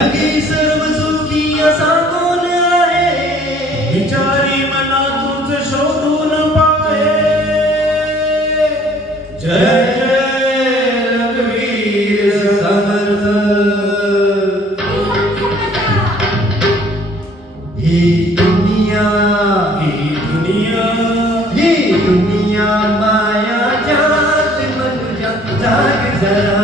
जगी सर्व सुखी असा कोण आहे, विचारी मना तुझ शोधून पाहे. जय जय रघुवीर समर्थ. ही दुनिया माया जात मनुजा जाग जरा.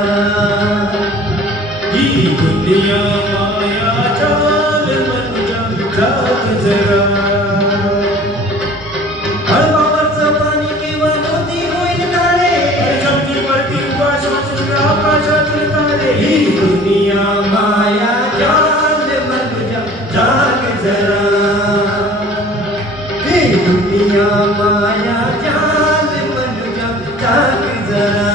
ही दुनिया माया जाल मनुजा जाग जरा. हळवावरचं पाणी किंवा मोती होईल तारे, जमिनीवरती आकाशातील आकाशातील तारे. ही दुनिया माया जाल मनुजा जाग जरा. ही दुनिया माया जाल मनुजा जाग जरा.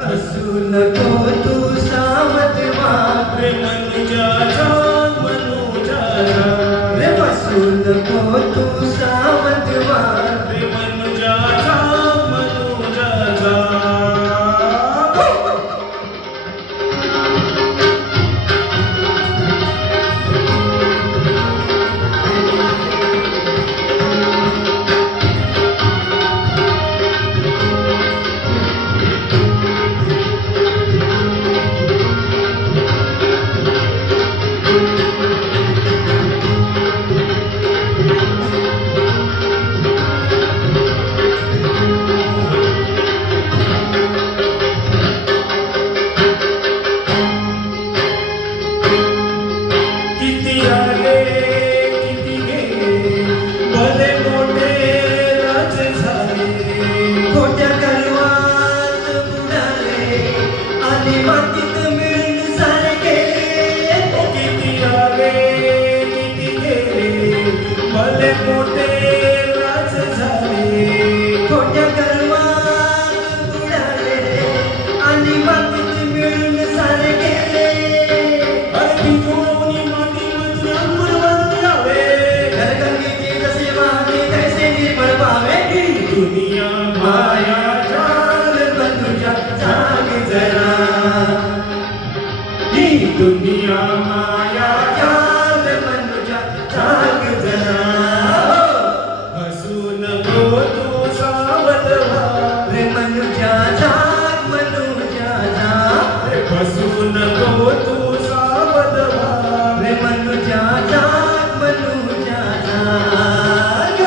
हसू नको तू सावध व्हा, रे मनुजा जाग मनुजा जाग. रे हसू नको तू सावध व्हा. रे मनुजा जाग मनुजा जाग. किती आले किती गेले, भले मोठे राजे झाले. खोट्या गर्वात बुडाले आणि मातीत मिळून सारे गेले. किती आले किती गेले, भले मोठे राजे झाले. खोट्या गर्वात बुडाले आणि मातीत मिळून सारे गेले. अगदी जोनी मातीमधून अंकुर बदलावे. गरगंगेचे जसे वाहते तैसे निर्मळ व्हावे. ही दुनिया माया जाल मनुजा जाग जरा. ही दुनिया माया जाल मनुजा जाग जरा. हसू नको तू सावध व्हा. रे मनुजा जाग मनुजा जाग. हसू नको तू सावध व्हा. रे मनुजा जाग मनुजा जाग.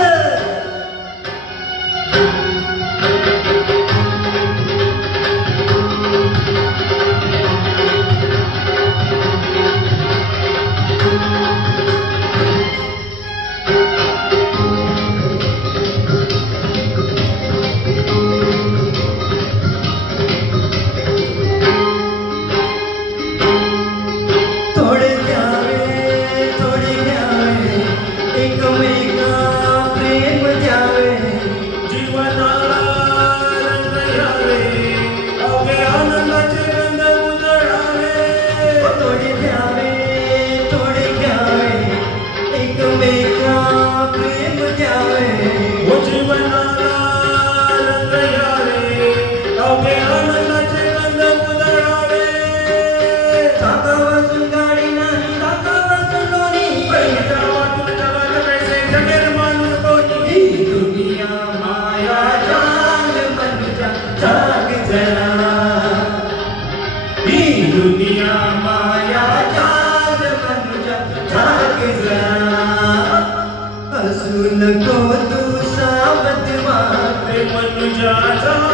थोडे द्यावे थोडे घ्यावे, एकमेका प्रेम द्यावे. जीवनाला रंग यावे, अवघे आनंदाचे रंग उजळावे. थोडे द्यावे थोडे घ्यावे, एकमेका प्रेम द्यावे. ओ जीवनाला रंग यावे, अवघे आनंदाचे रंग उजळावे. चाका वाजून गाडी नाही, चाका वाजून दोन्ही. पैसा वाटून जगात पैसे जगेल माणूस कोणी. ही दुनिया माया जाल मनुजा जाग जरा. ही दुनिया माया जाल मनुजा जाग जरा. हसू नको तू सावध व्हा. रे मनुजा जाग